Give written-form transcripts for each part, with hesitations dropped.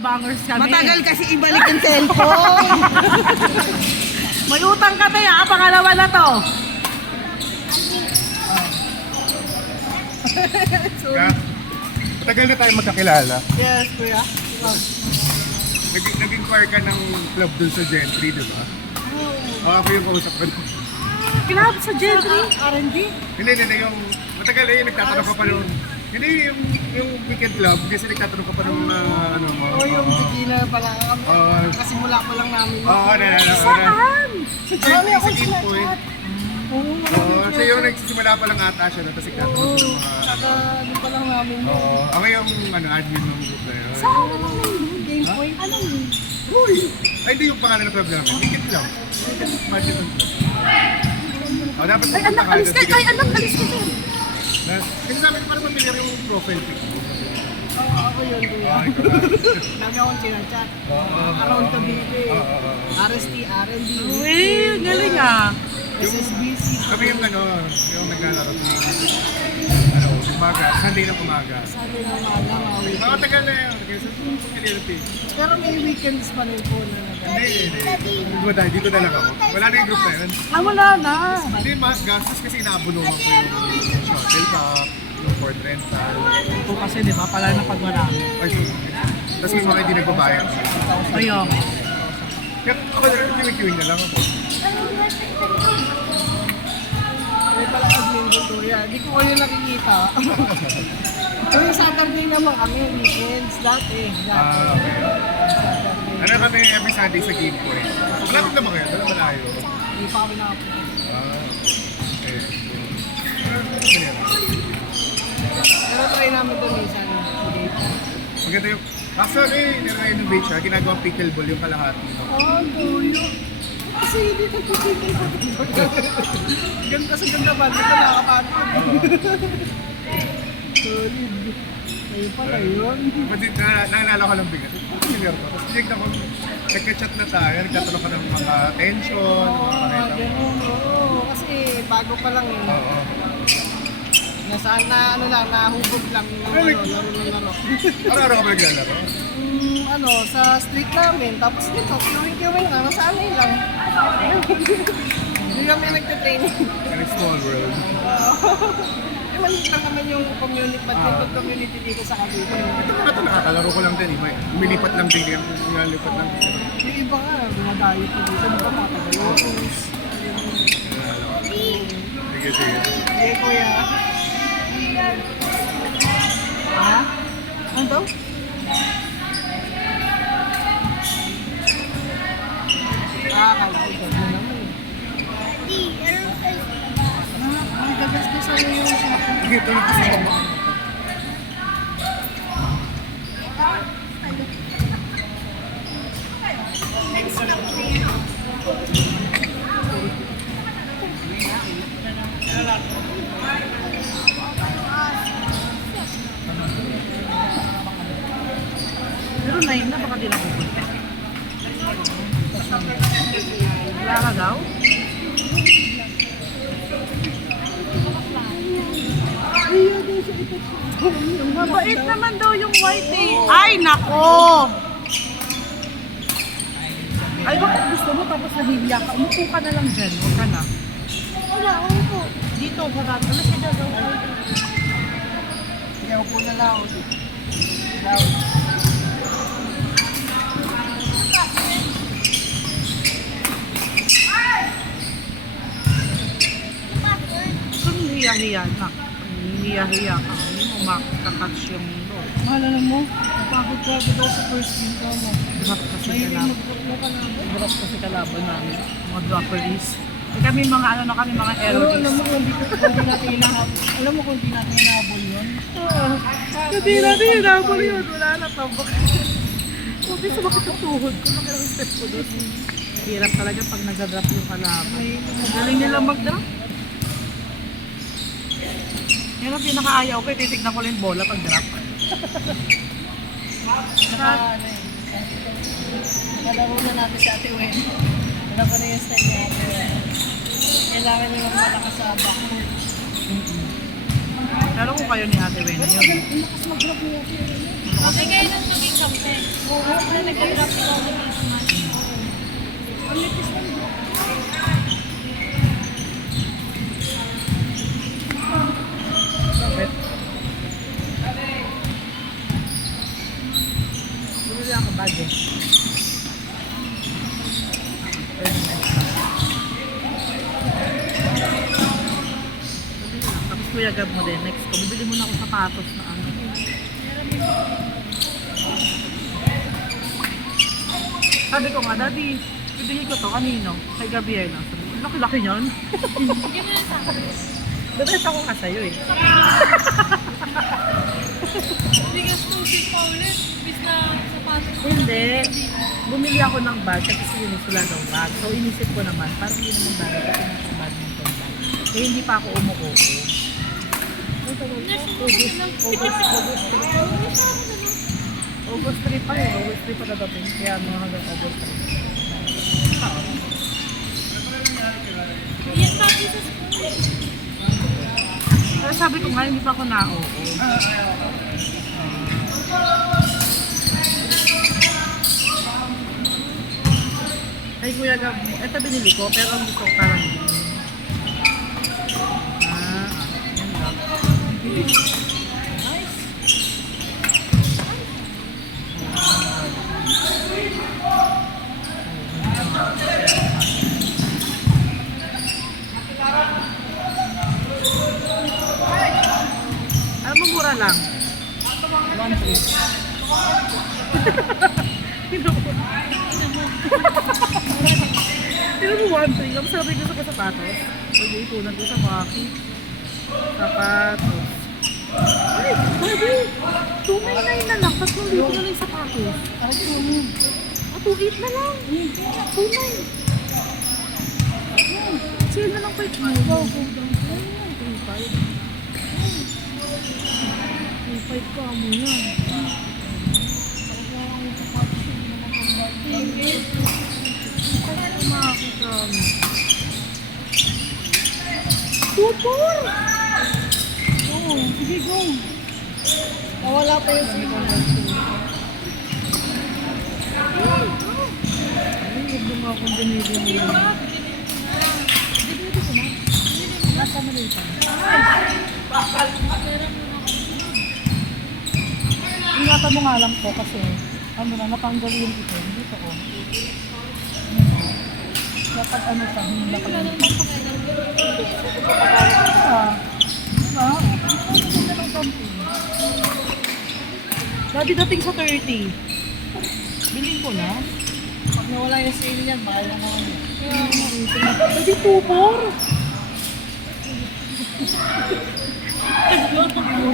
Bangers kami. Matagal kasi ibalik yung cellphone. May utang ka tayo, pangalawa na to. Kaya, matagal na tayo magkakilala. Yes, kuya. Nag-inquire ka ng club dun sa Gentry, di ba? Oo, ako yung kausap ko. Kinahap sa Gentry. R&B? Hindi, yung matagal na yun, nagtatanong ka pa nung, hindi yung weekend club, kasi nagtatanong ka pa nung ano mo. Oo, yung beginner pa lang. Oo. Kasimula pa lang namin. Oo, Saan? Sa Marami Gentry, sa akong Game Point. sinachat. Oo, Oo, siya yung nagsisimula pa lang ata siya, tapos nagtatanong siya ng mga Saka ano pa lang namin. Oo, ako yung admin ng group na yun. Saan naman yung Game Point? Ano yun? Uy! Ay, hindi yung pangalan ng club namin. Weekend club. Weekend Club. Oh, dapat Ay, anak, alis ka. Ay, anak, alis ka. Kasi sabi ko parang familiar yung profile pic mo. Oo, ako yun. Kuya. Ah, ikaw ba? Lagi akong sinachat. Oo. Around Cavite. Oo. RST, R&B. Uy, galing ah. SSBC. Kami yung yung naglalaro sa umaga, Sunday ng umaga. Sabi na mga Mga tagal na yun. Kasi familiarity. Pero may weekends pa rin po na Hindi. Dito na lang ako. Wala na yung group na yun. Ah, wala na. Hindi, mas gastos kasi inabulungan ko yung shuttle pack, yung port rental. Ito kasi, di ba, pala na pag marami. Ay, so, tapos may mga hindi nagbabayad. Ayun. Kaya ako queuing na lang ako. may pala admin doon kuya. Hindi ko kayo nakikita. Yung Saturday naman kami, weekends, dati. Okay. Ano kami every Sunday sa Game Point? Malapit naman kayo, doon malayo. Hindi pa kami nakapunta. Okay. Pero try namin doon minsan. Hindi pa. Maganda yung... Actually, nire-renovate siya, ginagawang pickleball yung kalahati. Oh, kuya. Kasi hindi ko pipigil ko. Ganda sa ganda ba? Hindi ko nakapagod. Solid. Ayun pala yun. Kasi naalala ko lang bigla. Familiar ko. Tapos tinignan ko, nagka-chat na tayo, nagtatanong ka ng mga tension, mga kanita. Ganun, oo. Kasi bago pa lang yun. Oo. Nasaan na ano lang, nahubog lang yung laro. Araw-araw ka ba naglalaro? Sa street namin. Tapos dito, kiwing lang, nasanay lang. Hindi kami nagte-training. In a small world. Maliit lang naman yung community dito sa Cavite. Ito nakakalaro ko lang din. Umilipat lang din yung umilipat lang. Yung iba nga, dumadayo po dito. Di ba matagalos? Sige, sige. Hindi, kuya. Ha? Ano daw? Kala ko ito naman eh. Ang gagas sa iyo yung shopping. Ito na kasi ako. Pero 9 na, baka di na pupunta. Wala ka daw? Mabait naman daw yung white eh. Ay, nako! Ay, bakit gusto mo tapos nahihiya ka? Umupo ka na lang dyan. Huwag ka na. Wala, ano po? Dito, marami. Ano siya daw? Sige, upo na lang ako dito. Kung hiya-hiya na. Hiya-hiya ka. Hindi mo makakatch yung door. Mahal alam mo, napagod daw sa first game ko mo. Drop kasi Mahilig kalaban. mag-drop mo ka na ba? Drop kasi kalaban namin. Mga dropperies. Eh, kami mga ano na kami, mga Pero alam aerobics. mo kung hindi natin hinahabol. Alam mo kung hindi natin hinahabol yun? Hindi natin hinabol yun. Wala na tambak. Hindi sumakit ang tuhod ko. Nakilang step ko doon. Hirap talaga pag nag-drop yung kalaban. Galing nila mag-drop. Yan ang pinakaayaw ko. Titignan ko lang yung bola pag drop. Nakalaro na natin si Ate Wen. Alam ko na yung style ni Ate Wen. Kailangan nyo lang malakas sa backboard. Lalo ko kayo ni Ate Wen. Pero Yun. ang lakas mag-drop ni Ate Wen. kasi. Hindi kayo nang maging kape. Oo, na nag-drop ikaw ng Christmas. Ang nipis lang. Bakit? Bumili ako budget. Tapos Kuya Gab mo din. Next ko, bibili muna ako sapatos na ano. Sabi ko nga, Daddy, bibili ko to kanino? Kay Gabriela. Sabi ko, laki-laki niyan. Hindi mo na sa akin. Dapat ako ka sa'yo eh. Hindi ka stupid pa ulit. Bis na sapatos. Hindi. Bumili ako ng bag kasi sinusulan ng bag. So inisip ko naman, parang hindi naman bagay kasi nasa badminton bag. Kaya hindi pa ako umuko. August 3 pa eh. August 3 pa dadating. Kaya mga hanggang August 3. Yan pati sa school. Pero sabi ko nga, hindi pa ako na-oo. Ay Kuya Gab, ito binili ko pero ang gusto ko parang yan lang. Alam mo, mura lang. 1.3. Pero mo 1.3. Kapag sabi ko sa sapatos, pag-iipunan ko sa Maki. Sapatos. Ay, baby! 2.99 na lang. 3 libo na lang yung sapatos. Ay, kunin. 2.8 na lang. 2.9. Sale na lang pa ito. Wow, 3.5. 3.5 ka mo yan. Makakita mo. 2.4! Oo, sige, go. Nawala pa yung sinigang. Ay, huwag mo nga akong binili mo. Nasa malitan. Ingatan mo nga lang po kasi ano na, natanggal yung ito. Dito ko. Dapat ano sa hindi Wala na naman pakialam. Diba? Dati dating sa 30. Bilhin ko na. Pag nawala yung sale niyan, mahal na naman yun. Pwede 2.4.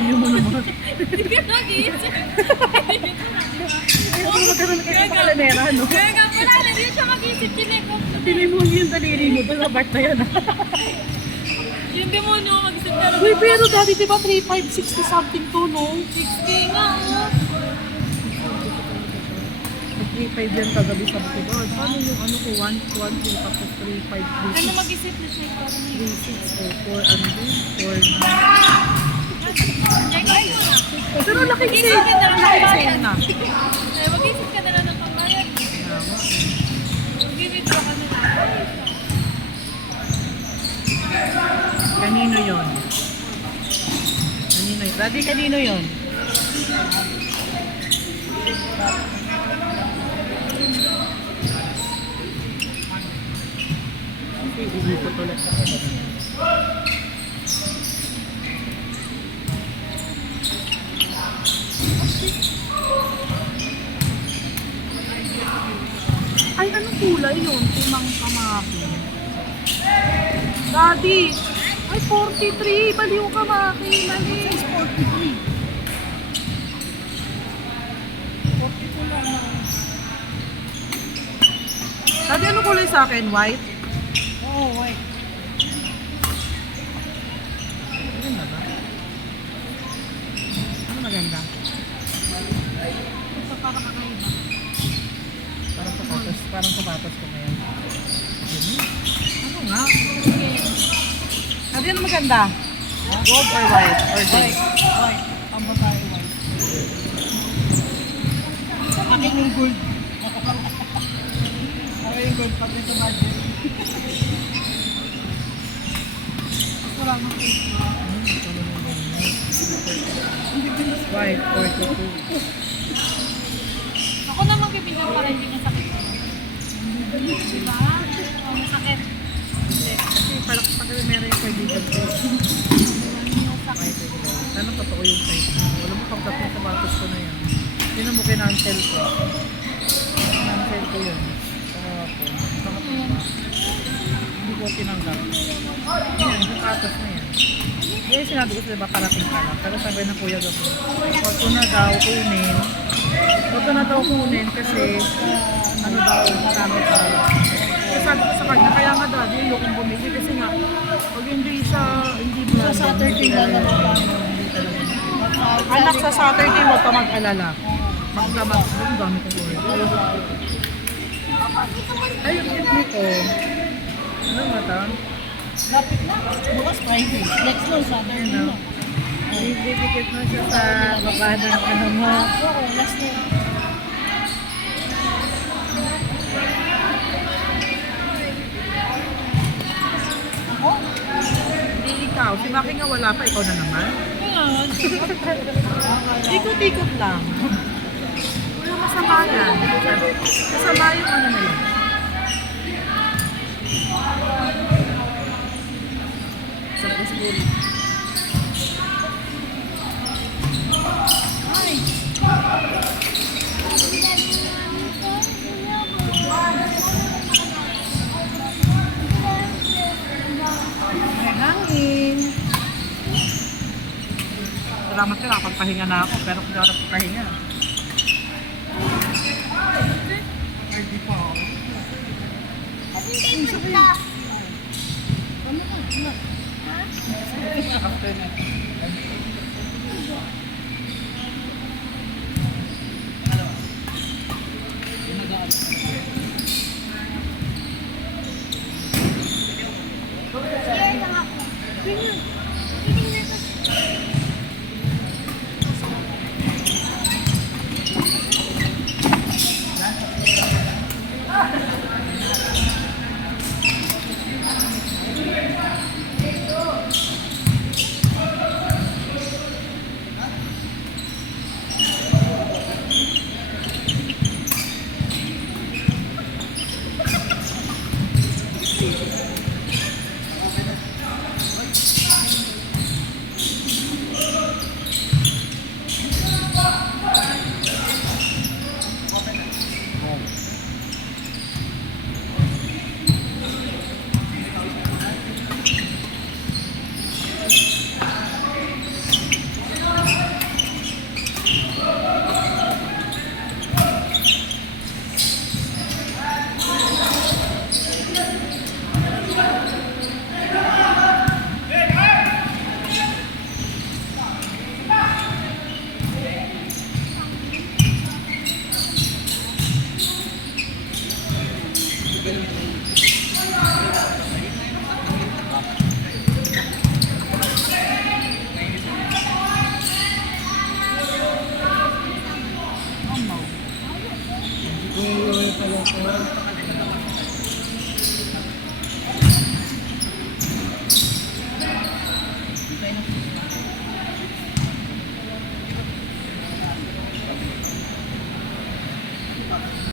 Yung mo naman. Hindi ka nag-iisip. Kaya kung magkaroon kayo sa kalanera, no? Kaya nga wala na. Hindi siya mag-iisip. Tinekop. Tinimun yung daliri mo. Doon na part na yan. Yung demonyo mag-isip na lang. Uy, pero dati diba 3.5, 60 something to, no? 60 nga, oh. 3.5 yan kagabi sa Bukidon. Paano yung ano ko, 1, 2, tapos 3.5, 3, Ano 6, mag-isip na siya para may... 3, 6, 4, ano din? 4, 9. Check mo na. Pero laking Mag-isip sale. ka na lang ng Laking pambayad. sale na. Eh, mag-isip ka na lang ng pambayad. Kaya nga. Mag-withdraw ka na lang. Kanino yon? Kanino yun? Daddy, kanino yon? Iikot ulit ako. Ay, anong kulay yun? Timang kamaki. Daddy! Ay, 43! Baliw kamaki! Mali! 43. 42 lang na. Daddy, ano kulay sa akin? White? Oo, white. Maganda ba? Ano maganda? Ito para kakaiba. Parang sapatos ko ngayon. Ano nga? Daddy, ano maganda? Gold or white? Or gray? White. White. Pambabae white. akin yung gold. Ako yung gold pati sa budget. Wala mo. White, 42. Ako naman kaibigan para hindi masakit. Diba? Oo, masakit. Kasi parang pag meron yung kaibigan ko. Sana totoo yung size mo. Wala mo pagdating sa batos ko na yan. Sino mo kinancel ko? Kinancel ko yun. Hindi ko tinanggap. Yan, yung patos na yan. Kaya sinabi ko sila ba parating ka lang. Pero sabi ng kuya gabi. Huwag ko na daw kunin. Huwag ko na daw kunin kasi ano daw, marami pa. Kaya sabi ko sa kanya, kaya nga daddy, yung looking bumili kasi nga, pag hindi sa, hindi brand. Sa Saturday lang naman tayo. Anak, sa Saturday mo pa mag-alala. Magdamag. Ang dami kong order. Ay, yung cute nito. Ano nga ta? Lapit na. Bukas Friday. Next lang, Saturday Ano? na. Bibigit mo siya sa baba ng ano mo. Oo, last na. Ako? Hindi ikaw. Si Maki nga wala pa. Ikaw na naman. Ayan. Ikot-ikot lang. Wala masama yan. Masama yung ano na yun. Sa school. May hangin. Salamat ka, nakapagpahinga na ako, pero kung ako nakapagpahinga. Ay, di pa ako. After na.